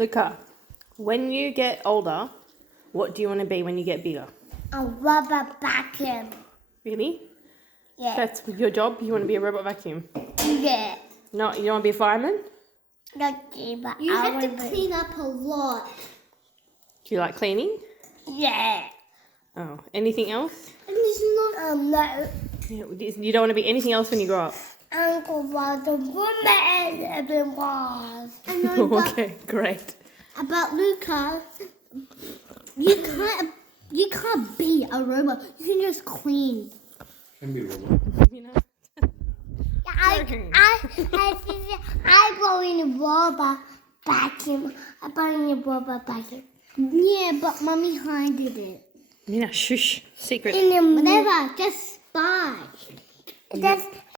Luca, when you get older, what do you want to be when you get bigger? A rubber vacuum. Really? Yeah. That's your job? You want to be a robot vacuum? Yeah. No, you don't want to be a fireman? Okay, but You I have to wanna be- clean up a lot. Do you like cleaning? Yeah. Oh, anything else? And it's not. No. You don't want to be anything else when you grow up? Uncle was the woman everyone was. And no, but Okay, great. about Luca, you can't be a robot. You can just clean. Can be robot. You know? I go in a rubber vacuum. I go in a rubber vacuum. Yeah, but mommy hided it. Mina, shush. Secret. In a Whatever, just spy. That's